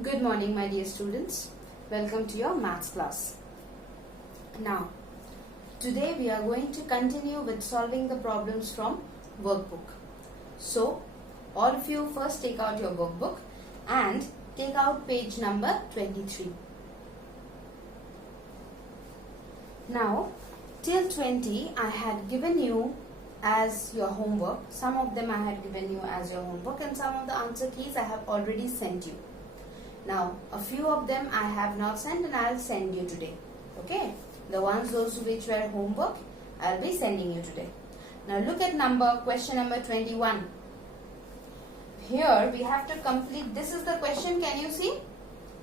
Good morning, my dear students. Welcome to your maths class. Now, today we are going to continue with solving the problems from workbook. So, all of you first take out your workbook and take out page number 23. Now, till 20 I had given you as your homework. Some of them I had given you as your homework and some of the answer keys I have already sent you. Now, a few of them I have not sent and I'll send you today. Okay? Those which were homework, I'll be sending you today. Now, look at question number 21. Here, we have to complete, this is the question, can you see?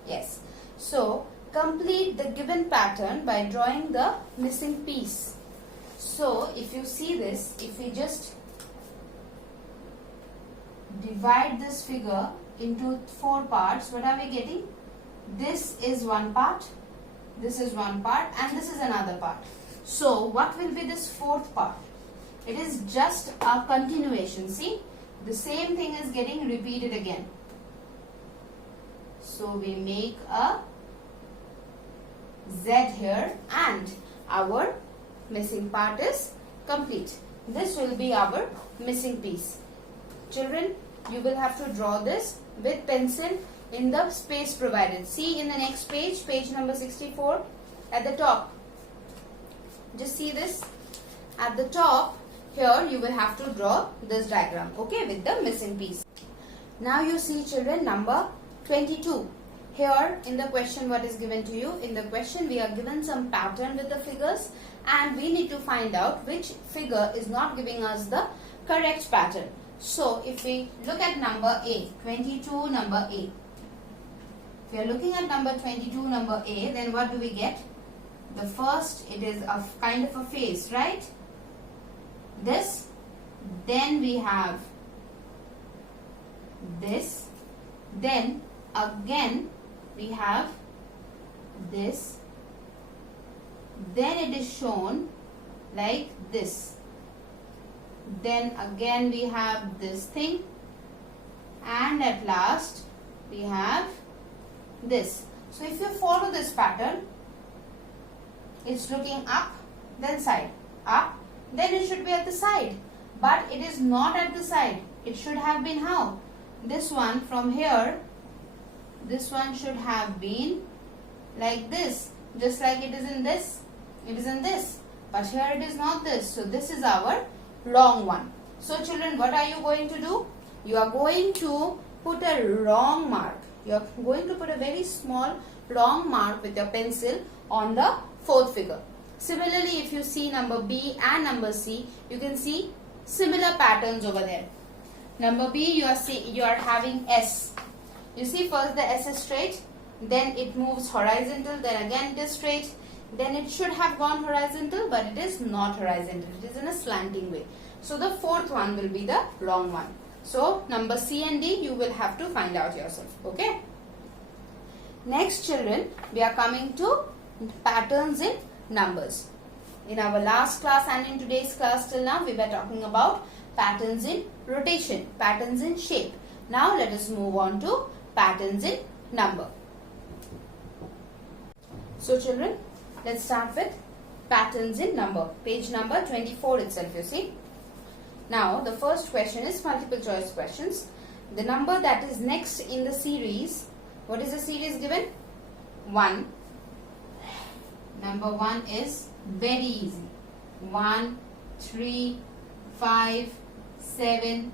Yes. So, complete the given pattern by drawing the missing piece. So, if you see this, if we just divide this figure into 4 parts, what are we getting? This is one part, this is one part, and this is another part. So, what will be this fourth part? It is just a continuation. See, the same thing is getting repeated again. So, we make a Z here and our missing part is complete. This will be our missing piece. Children, you will have to draw this with pencil in the space provided. See in the next page, page number 64 at the top. Just see this. At the top here you will have to draw this diagram, okay, with the missing piece. Now you see children, number 22. Here in the question what is given to you? In the question we are given some pattern with the figures and we need to find out which figure is not giving us the correct pattern. So, if we look at number A, 22 number A. If we are looking at number 22 number A, then what do we get? The first, it is a kind of a face, right? This. Then we have this. Then again we have this. Then it is shown like this. Then again we have this thing, and at last we have this. So if you follow this pattern, it's looking up, then side, up, then it should be at the side. But it is not at the side. It should have been how? This one from here, this one should have been like this, just like it is in this. It is in this. But here it is not this. So this is our wrong one. So children, what are you going to do? You are going to put a wrong mark. You are going to put a very small wrong mark with your pencil on the fourth figure. Similarly, if you see number B and number C, you can see similar patterns over there. Number B, you are having S. You see, first the S is straight, then it moves horizontal, then again it is straight. Then it should have gone horizontal, but it is not horizontal. It is in a slanting way. So the fourth one will be the wrong one. So number C and D you will have to find out yourself. Okay. Next children, we are coming to patterns in numbers. In our last class and in today's class till now we were talking about patterns in rotation, patterns in shape. Now let us move on to patterns in number. So children, let's start with patterns in number. Page number 24 itself, you see. Now, the first question is multiple choice questions. The number that is next in the series, what is the series given? 1. Number 1 is very easy. 1, 3, 5, 7,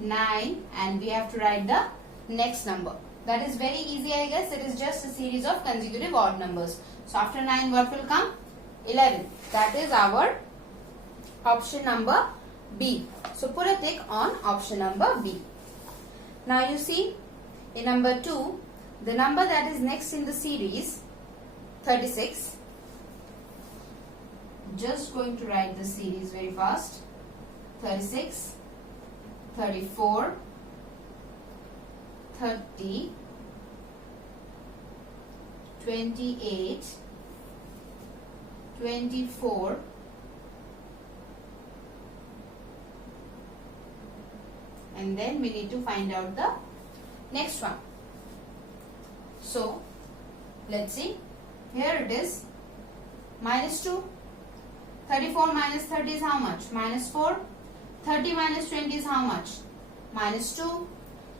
9, and we have to write the next number. That is very easy, I guess. It is just a series of consecutive odd numbers. So after 9, what will come? 11. That is our option number B. So put a tick on option number B. Now you see, in number 2, the number that is next in the series, 36. Just going to write the series very fast. 36, 34, 30, 28, 24, and then we need to find out the next one. So let's see. Here it is minus 2. 34 minus 30 is how much? Minus 4. 30 minus 20 is how much? Minus 2.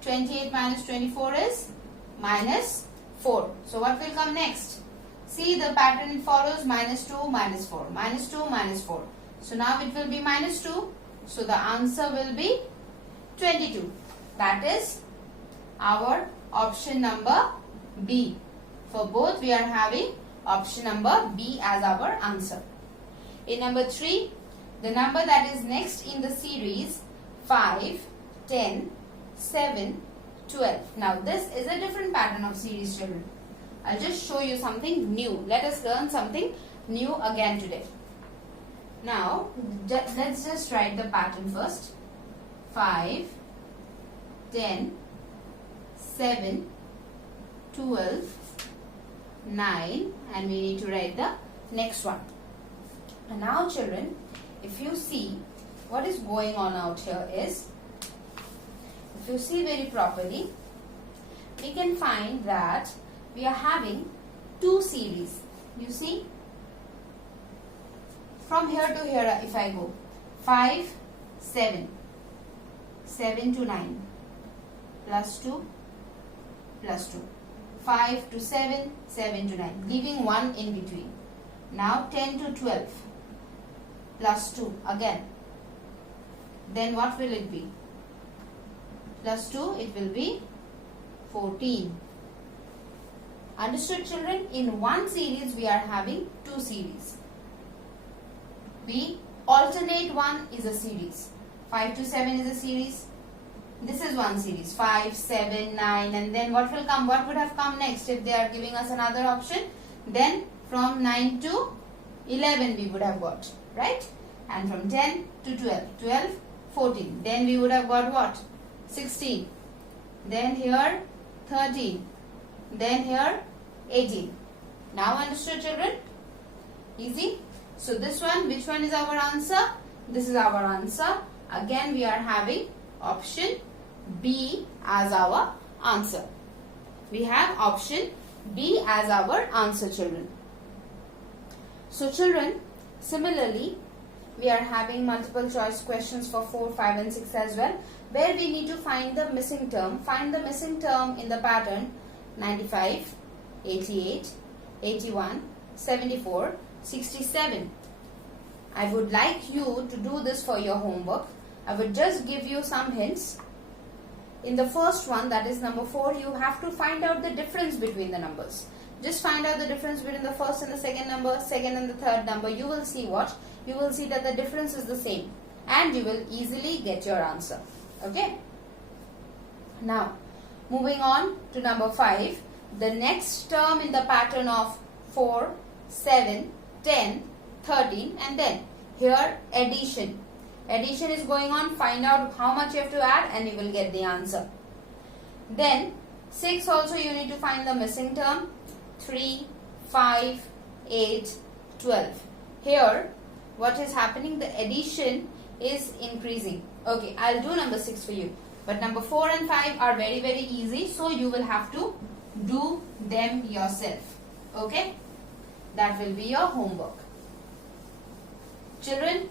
28 minus 24 is minus 4. So what will come next? See, the pattern follows minus 2, minus 4, minus 2, minus 4. So now it will be minus 2. So the answer will be 22. That is our option number B. For both we are having option number B as our answer. In number 3, the number that is next in the series 5, 10, 7, 12. Now this is a different pattern of series, children. I'll just show you something new. Let us learn something new again today. Now let's just write the pattern first. 5, 10, 7, 12, 9, and we need to write the next one. And now children, if you see what is going on out here is, if you see very properly, we can find that we are having two series. You see, from here to here, if I go 5, 7, 7 to 9, plus 2, plus 2. 5 to 7, 7 to 9, leaving 1 in between. Now 10 to 12, plus 2 again. Then what will it be? Plus 2, it will be 14. Understood, children? In one series, we are having two series. We alternate, one is a series. 5 to 7 is a series. This is one series. 5, 7, 9, and then what will come? What would have come next if they are giving us another option? Then from 9 to 11 we would have got, right? And from 10 to 12, 12, 14. Then we would have got what? 16. Then here 13. Then here 18. Now understood, children? Easy. So this one, which one is our answer? This is our answer. Again we are having option B as our answer. We have option B as our answer, children. So children, similarly, we are having multiple choice questions for 4, 5 and 6 as well, where we need to find the missing term. Find the missing term in the pattern 95, 88, 81, 74, 67. I would like you to do this for your homework. I would just give you some hints. In the first one, that is number 4, you have to find out the difference between the numbers. Just find out the difference between the first and the second number, second and the third number. You will see what? You will see that the difference is the same and you will easily get your answer. Okay? Now, moving on to number 5. The next term in the pattern of 4, 7, 10, 13 and then here addition. Addition is going on. Find out how much you have to add and you will get the answer. Then 6 also you need to find the missing term. 3, 5, 8, 12. Here what is happening? The addition is increasing. Okay, I'll do number 6 for you. But number 4 and 5 are very easy. So you will have to do them yourself. Okay? That will be your homework. Children,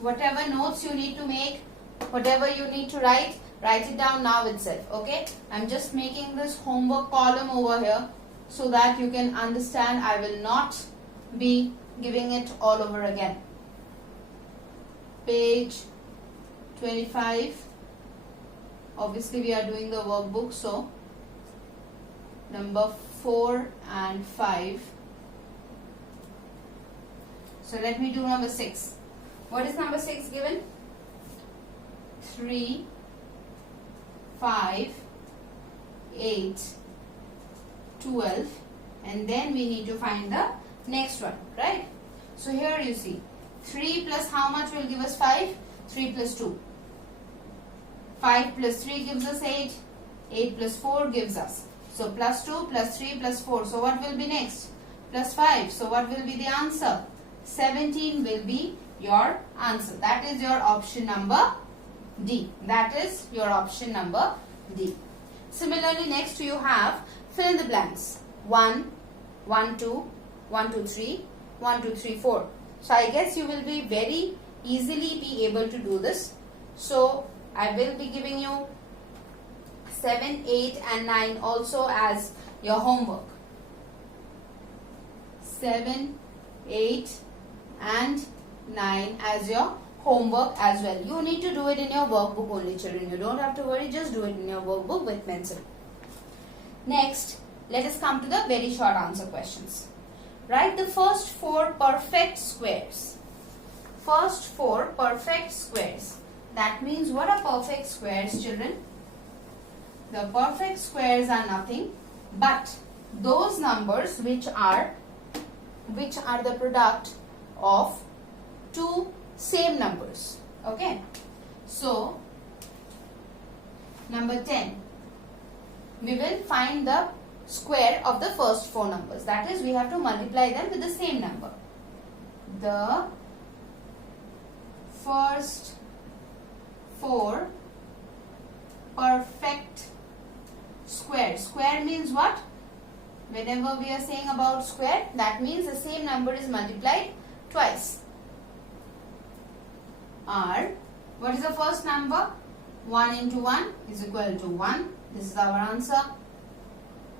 whatever notes you need to make, whatever you need to write it down now itself. Okay? I'm just making this homework column over here so that you can understand. I will not be giving it all over again. Page 25. Obviously we are doing the workbook, so number 4 and 5. So let me do number 6. What is number 6 given? 3, 5, 8, 12, and then we need to find the next one, right? So here you see 3 plus how much will give us 5? 3 plus 2. 5 plus 3 gives us 8. 8 plus 4 gives us. So plus 2 plus 3 plus 4. So what will be next? Plus 5. So what will be the answer? 17 will be your answer. That is your option number D. That is your option number D. Similarly, next you have fill in the blanks. 1, 1, 2, 1, 2, 3, 1, 2, 3, 4. So I guess you will be very easily be able to do this. So I will be giving you 7, 8 and 9 also as your homework. 7, 8 and 9 as your homework as well. You need to do it in your workbook only, children. You don't have to worry, just do it in your workbook with pencil. Next, let us come to the very short answer questions. Write the first 4 perfect squares. First 4 perfect squares. That means what are perfect squares, children? The perfect squares are nothing but those numbers which are the product of 2 same numbers. Okay. So, number 10. We will find the square of the first 4 numbers. That is, we have to multiply them with the same number. The first 4 perfect square. Square means what? Whenever we are saying about square, that means the same number is multiplied twice. Are, what is the first number? 1 into 1 is equal to 1. This is our answer.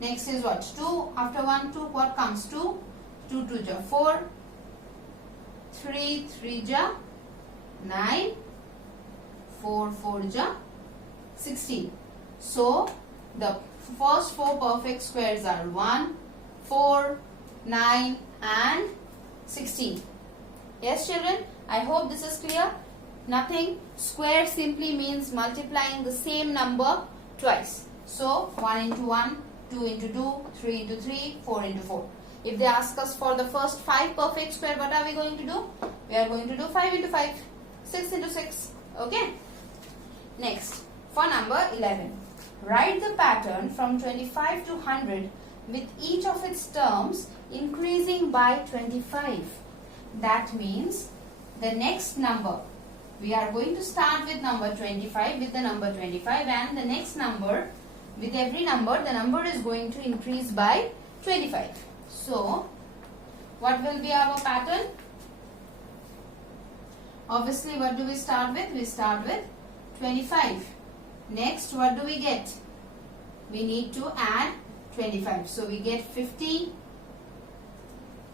Next is what? 2. After 1, 2. What comes? 2. 2, 2 ja 4. 3, 3 ja 9. 4, 4 ja 16. So, the first 4 perfect squares are 1, 4, 9 and 16. Yes, children? I hope this is clear. Nothing. Square simply means multiplying the same number twice. So, 1 into 1, 2 into 2, 3 into 3, 4 into 4. If they ask us for the first 5 perfect square, what are we going to do? We are going to do 5 into 5, 6 into 6. Okay. Next, for number 11. Write the pattern from 25 to 100 with each of its terms increasing by 25. That means the next number. We are going to start with number 25 with the number 25, and the next number, with every number, the number is going to increase by 25. So, what will be our pattern? Obviously, what do we start with? We start with 25. Next, what do we get? We need to add 25. So, we get 50.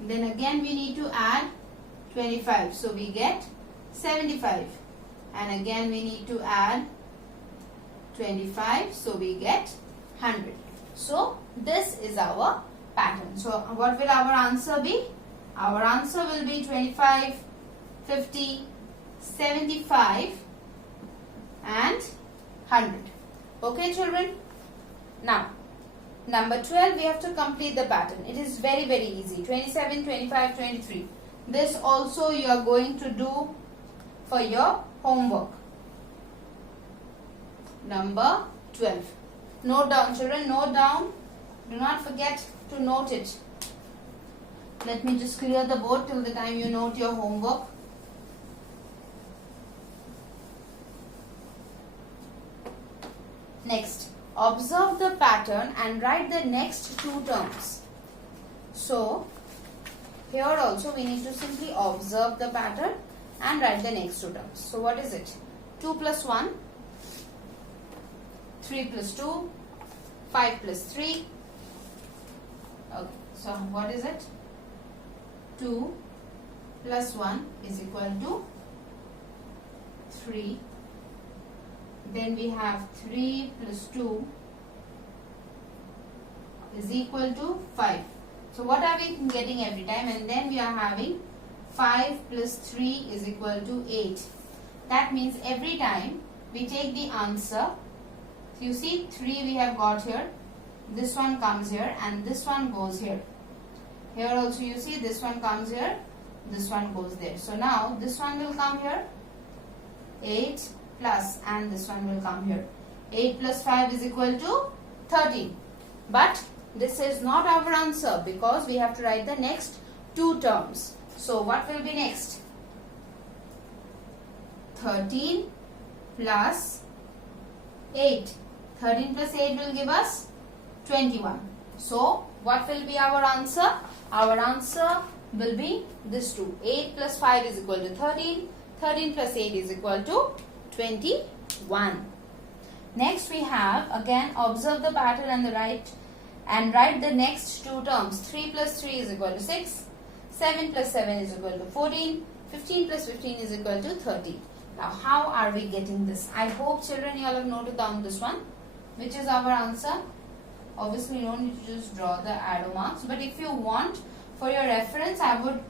Then again, we need to add 25. So, we get 75. And again, we need to add 25. So, we get 100. So, this is our pattern. So, what will our answer be? Our answer will be 25, 50, 75 and 100. Okay, children? Now, number 12, we have to complete the pattern. It is very, very easy. 27, 25, 23. This also you are going to do for your homework. Number 12. Note down, children. Note down. Do not forget to note it. Let me just clear the board till the time you note your homework. Next, observe the pattern and write the next 2 terms. So, here also we need to simply observe the pattern and write the next 2 terms. So, what is it? 2 plus 1, 3 plus 2, 5 plus 3. Okay, so what is it? 2 plus 1 is equal to 3. Then we have 3 plus 2 is equal to 5. So what are we getting every time? And then we are having 5 plus 3 is equal to 8. That means every time we take the answer. So you see 3 we have got here. This one comes here and this one goes here. Here also you see this one comes here. This one goes there. So now this one will come here. 8 plus, and this one will come here. 8 plus 5 is equal to 13. But this is not our answer because we have to write the next 2 terms. So what will be next? 13 plus 8. 13 plus 8 will give us 21. So what will be our answer? Our answer will be this two. 8 plus 5 is equal to 13. 13 plus 8 is equal to 21. Next we have, again observe the pattern and write the next two terms. 3 plus 3 is equal to 6. 7 plus 7 is equal to 14. 15 plus 15 is equal to 30. Now how are we getting this? I hope children you all have noted down this one. Which is our answer? Obviously you don't need to just draw the arrow marks. But if you want, for your reference, I would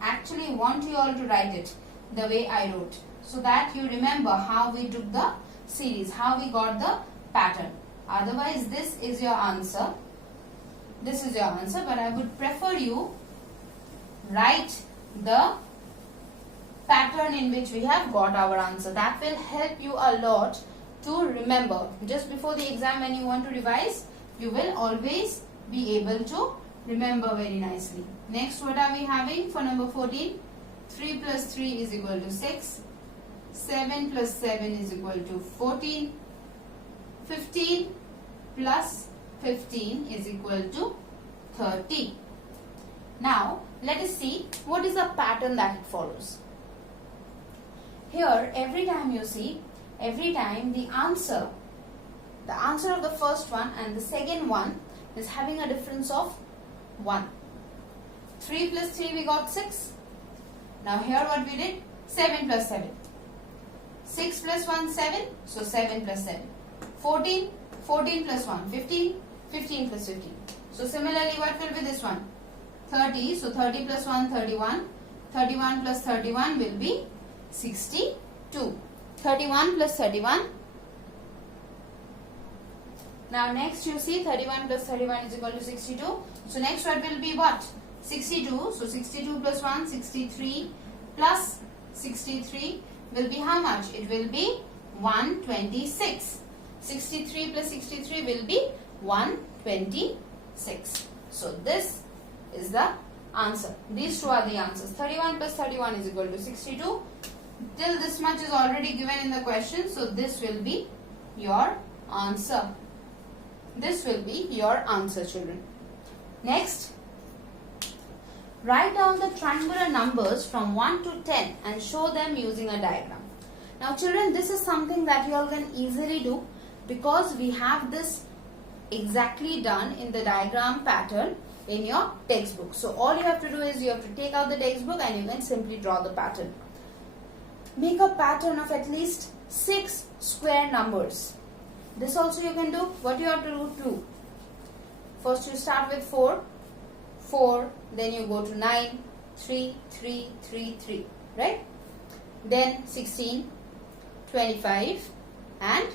actually want you all to write it the way I wrote. So that you remember how we took the series, how we got the pattern. Otherwise this is your answer. This is your answer, but I would prefer you write the pattern in which we have got our answer. That will help you a lot to remember. Just before the exam when you want to revise, you will always be able to remember very nicely. Next, what are we having for number 14? 3 plus 3 is equal to 6. 7 plus 7 is equal to 14. 15 plus 15 is equal to 30. Now, let us see what is the pattern that it follows. Here, every time the answer of the first one and the second one is having a difference of 1. 3 plus 3 we got 6. Now here what we did? 7 plus 7. 6 plus 1 7. So 7 plus 7. 14. 14 plus 1 15. 15 plus 15. So similarly what will be this one? 30. So 30 plus 1 31. 31 plus 31 will be 62. 31 plus 31. Now next you see 31 plus 31 is equal to 62. So next what will be what? 62. So 62 plus 1 63 plus 63 will be how much? It will be 126. 63 plus 63 will be 126. So this is the answer. These two are the answers. 31 plus 31 is equal to 62. Till this much is already given in the question. So this will be your answer. This will be your answer, children. Next, write down the triangular numbers from 1 to 10 and show them using a diagram. Now children, this is something that you all can easily do because we have this exactly done in the diagram pattern in your textbook. So all you have to do is you have to take out the textbook and you can simply draw the pattern. Make a pattern of at least 6 square numbers. This also you can do. What you have to do? 2. First you start with 4. 4. Then you go to 9. 3, 3, 3, 3. Right? Then 16. 25. And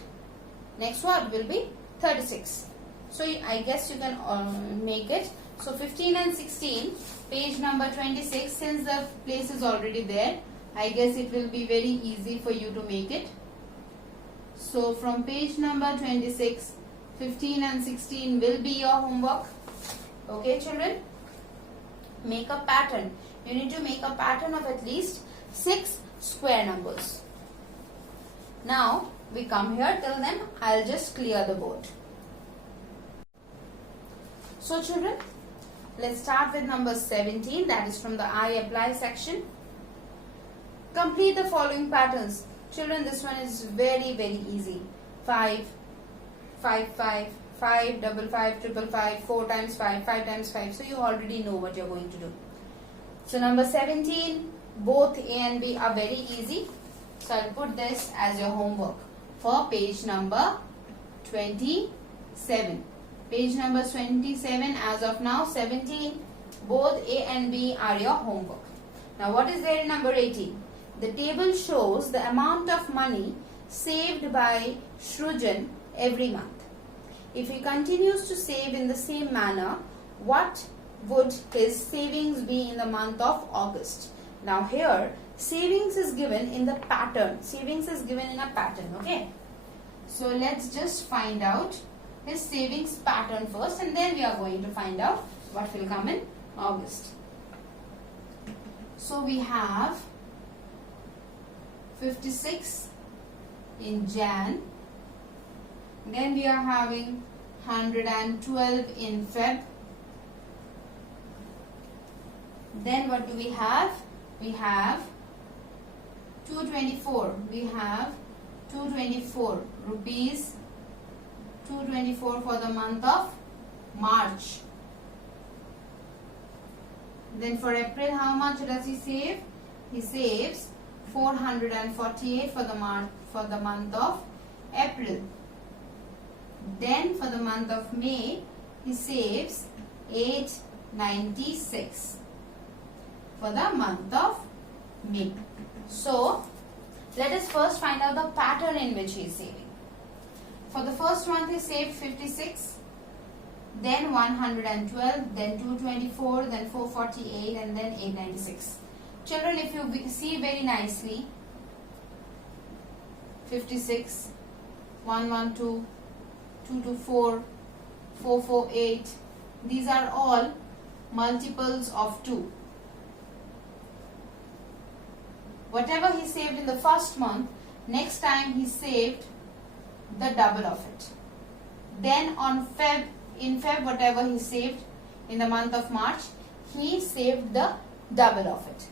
next one will be 36. So I guess you can make it. So 15 and 16. Page number 26. Since the place is already there, I guess it will be very easy for you to make it. So from page number 26, 15 and 16 will be your homework. Okay children? Make a pattern. You need to make a pattern of at least 6 square numbers. Now we come here. Till then I'll just clear the board. So children, let's start with number 17. That is from the I apply section. Complete the following patterns. Children, this one is very easy. 5, 5, 5, 5, 5, 5, 5, 5, 4 times 5, 5 times 5. So you already know what you're going to do. So number 17, both A and B are very easy. So I'll put this as your homework for page number 27. Page number 27 as of now, 17, both A and B are your homework. Now what is there in number 18? The table shows the amount of money saved by Shrujan every month. If he continues to save in the same manner, what would his savings be in the month of August? Now here, savings is given in the pattern. Savings is given in a pattern, okay? So let's just find out his savings pattern first and then we are going to find out what will come in August. So we have 56 in Jan, Then we are having 112 in Feb. Then what do we have? We have 224. We have 224 rupees. 224 for the month of March. Then for April, how much does he save? He saves 448 for the month of April. Then for the month of May, he saves 896 for the month of May. So let us first find out the pattern in which he is saving. For the first month, he saved 56, then 112, then 224, then 448, and then 896. Children, if you see very nicely, 56, 112, 224, 448, these are all multiples of 2. Whatever he saved in the first month, next time he saved the double of it. Then in Feb, whatever he saved in the month of March, he saved the double of it.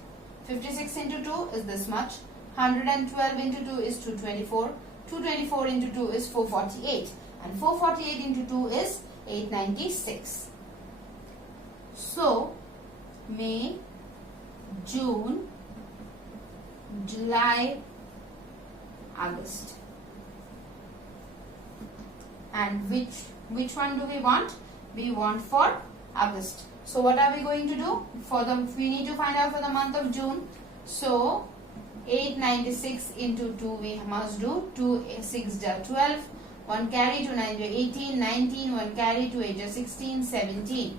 56 into 2 is this much. 112 into 2 is 224. 224 into 2 is 448. And 448 into 2 is 896. So, May, June, July, August. And which one do we want? We want for August. So what are we going to do? We need to find out for the month of June. So 896 into 2 we must do. 2 6 12. 1 carry, 2 9 18, 19, 1 carry, 2 8 16, 17.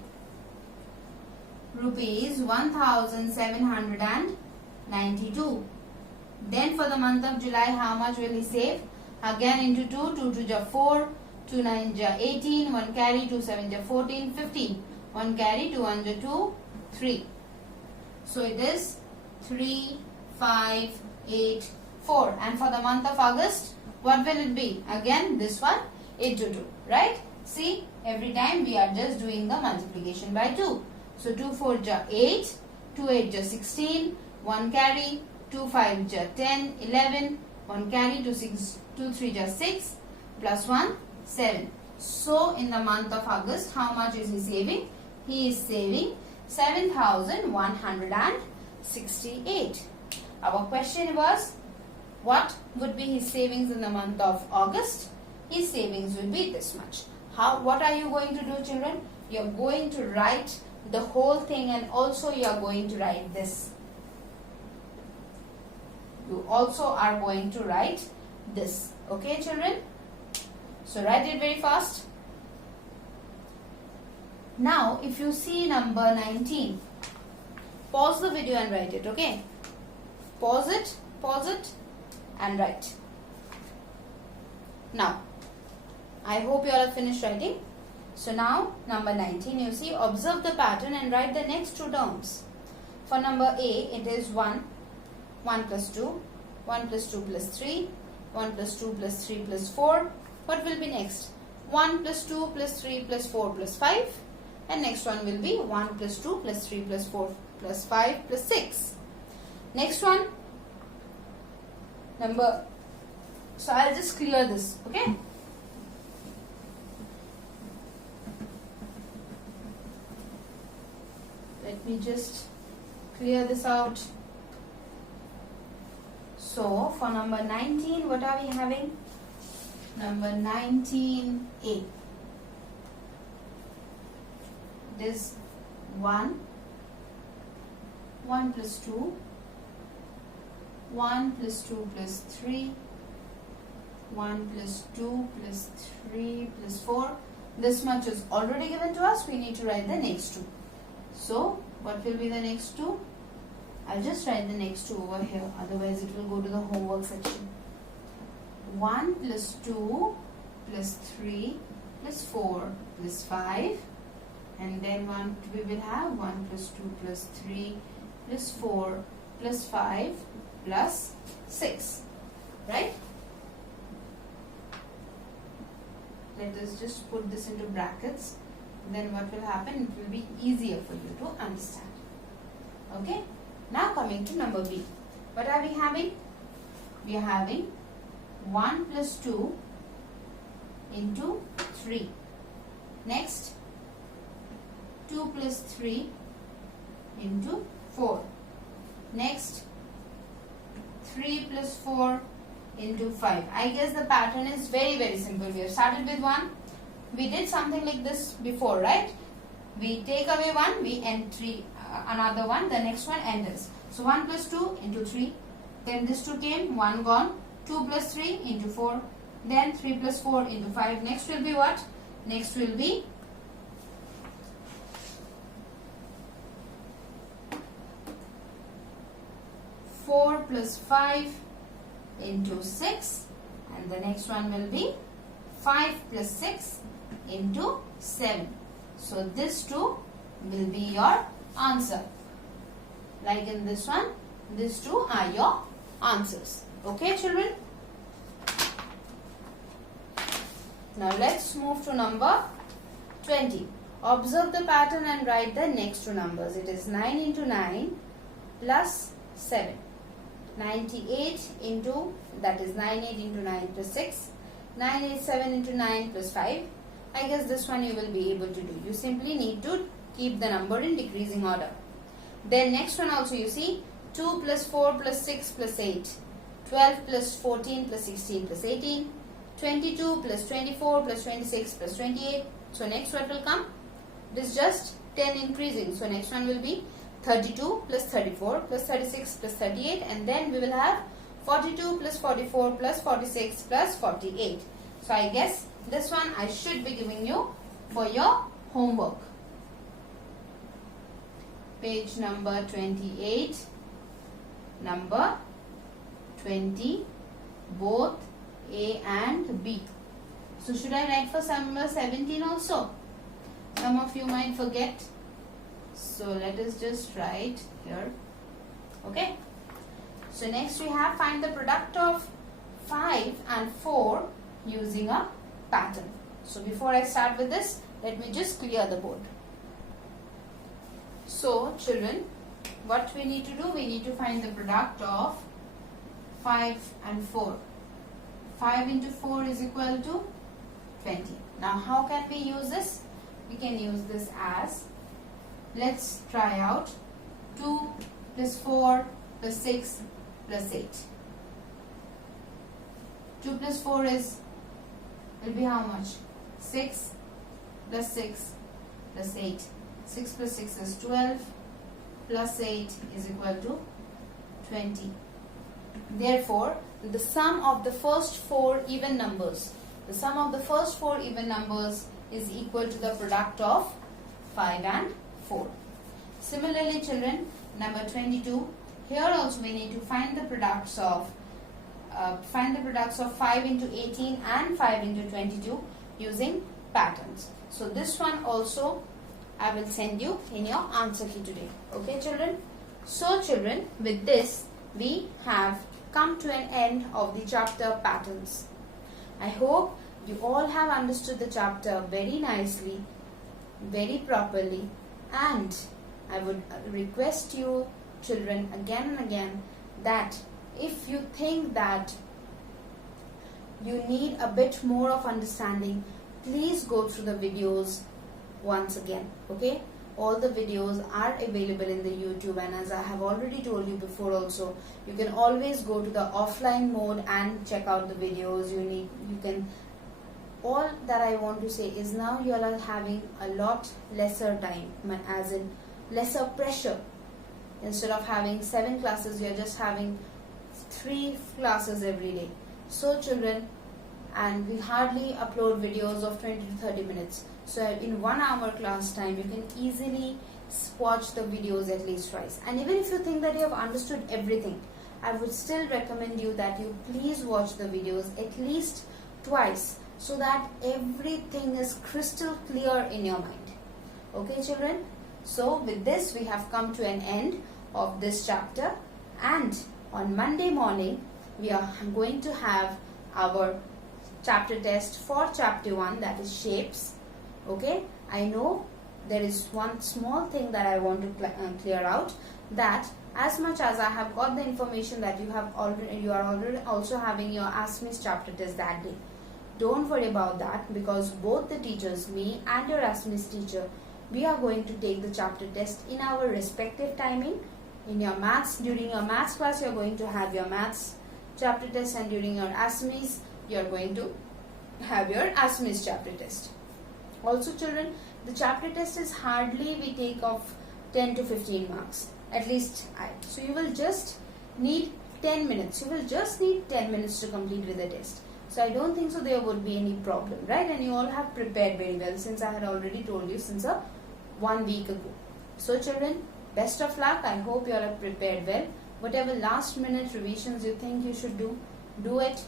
Rupees 1792. Then for the month of July, how much will he save? Again into 2, 2 2 4, 2 9 18, 1 carry, 2 7 14, 15. 1 carry, 2 1 2, 3. So it is 3, 5, 8, 4. And for the month of August, what will it be? Again this one, 8 to 2. Right? See, every time we are just doing the multiplication by 2. So 2 4 8, 2 8 16, 1 carry, 2 5 10, 11, 1 carry, 2 6, 2 3 6, plus 1, 7. So in the month of August, how much is he saving? He is saving 7,168. Our question was, what would be his savings in the month of August? His savings will be this much. What are you going to do, children? You are going to write the whole thing, and also you are going to write this. You also are going to write this. Okay, children? So write it very fast. Now, if you see number 19, pause the video and write it, okay? Pause it, and write. Now, I hope you all have finished writing. So now, number 19, you see, observe the pattern and write the next two terms. For number A, it is 1, 1 plus 2, 1 plus 2 plus 3, 1 plus 2 plus 3 plus 4. What will be next? 1 plus 2 plus 3 plus 4 plus 5. And next one will be 1 plus 2 plus 3 plus 4 plus 5 plus 6. Next one, so I'll just clear this, okay? Let me just clear this out. So for number 19, what are we having? Number 19A. It is 1, 1 plus 2, 1 plus 2 plus 3, 1 plus 2 plus 3 plus 4. This much is already given to us. We need to write the next two. So, what will be the next two? I'll just write the next two over here. Otherwise, it will go to the homework section. 1 plus 2 plus 3 plus 4 plus 5. And then we will have 1 plus 2 plus 3 plus 4 plus 5 plus 6. Right? let us just put this into brackets. Then what will happen? It will be easier for you to understand. Okay. Now coming to number B. What are we having? We are having 1 plus 2 into 3. Next, 2 plus 3 into 4. Next, 3 plus 4 into 5. I guess the pattern is very simple. We have started with 1. We did something like this before, right? We take away 1, we end 3, another one, the next one enters. So 1 plus 2 into 3. Then this 2 came, 1 gone. 2 plus 3 into 4. Then 3 plus 4 into 5. Next will be what? Next will be 4 plus 5 into 6, and the next one will be 5 plus 6 into 7. So this 2 will be your answer. Like in this one, these 2 are your answers. Okay, children? Now let's move to number 20. Observe the pattern and write the next 2 numbers. It is 9 into 9 plus 7. 98 into, that is 98 into 9 plus 6. 987 into 9 plus 5. I guess this one you will be able to do. You simply need to keep the number in decreasing order. Then next one also you see 2 plus 4 plus 6 plus 8. 12 plus 14 plus 16 plus 18. 22 plus 24 plus 26 plus 28. So next what will come? It is just 10 increasing. So next one will be 32 plus 34 plus 36 plus 38, and then we will have 42 plus 44 plus 46 plus 48. So I guess this one I should be giving you for your homework. Page number 28, number 20, both A and B. So should I write for number 17 also? Some of you might forget. So let us just write here. Okay. So next we have find the product of 5 and 4 using a pattern. So before I start with this, let me just clear the board. So children, what we need to do, we need to find the product of 5 and 4. 5 into 4 is equal to 20. Now how can we use this? We can use this as, let's try out 2 plus 4 plus 6 plus 8. 2 plus 4 will be how much? 6 plus 6 plus 8. 6 plus 6 is 12 plus 8 is equal to 20. Therefore, the sum of the first 4 even numbers, is equal to the product of 5 and 4. Similarly, children, number 22. Here also we need to find the products of 5 into 18 and 5 into 22 using patterns. So this one also I will send you in your answer key today. Okay, children? So children, with this we have come to an end of the chapter patterns. I hope you all have understood the chapter very nicely, very properly, and I would request you children again and again that if you think that you need a bit more of understanding, please go through the videos once again. Okay, all the videos are available in the YouTube, and as I have already told you before also, you can always go to the offline mode and check out the videos. All that I want to say is now you all are having a lot lesser time, as in lesser pressure. Instead of having 7 classes, you are just having 3 classes every day. So children, and we hardly upload videos of 20 to 30 minutes. So in 1 hour class time, you can easily watch the videos at least twice. And even if you think that you have understood everything, I would still recommend you that you please watch the videos at least twice, so that everything is crystal clear in your mind. Okay, children? So with this, we have come to an end of this chapter, and on Monday morning, we are going to have our chapter test for chapter 1, that is shapes. Okay, I know there is one small thing that I want to clear out, that as much as I have got the information that you are already also having your ASMEs chapter test that day. Don't worry about that, because both the teachers, me and your ASMEs teacher, we are going to take the chapter test in our respective timing. In your maths, during your maths class, you are going to have your maths chapter test, and during your ASMEs, you are going to have your ASMEs chapter test. Also children, the chapter test is hardly we take of 10 to 15 marks, at least so you will just need 10 minutes. You will just need 10 minutes to complete with the test. So I don't think so there would be any problem, right? And you all have prepared very well, since I had already told you since 1 week ago. So children, best of luck. I hope you all have prepared well. Whatever last minute revisions you think you should do it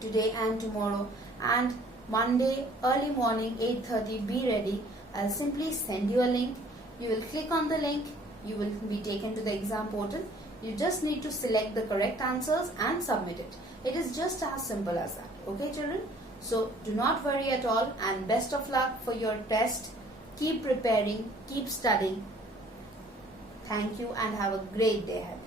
today and tomorrow. And Monday early morning 8:30, be ready. I'll simply send you a link. You will click on the link. You will be taken to the exam portal. You just need to select the correct answers and submit it. It is just as simple as that. Okay children? So do not worry at all, and best of luck for your test. Keep preparing, keep studying. Thank you and have a great day ahead.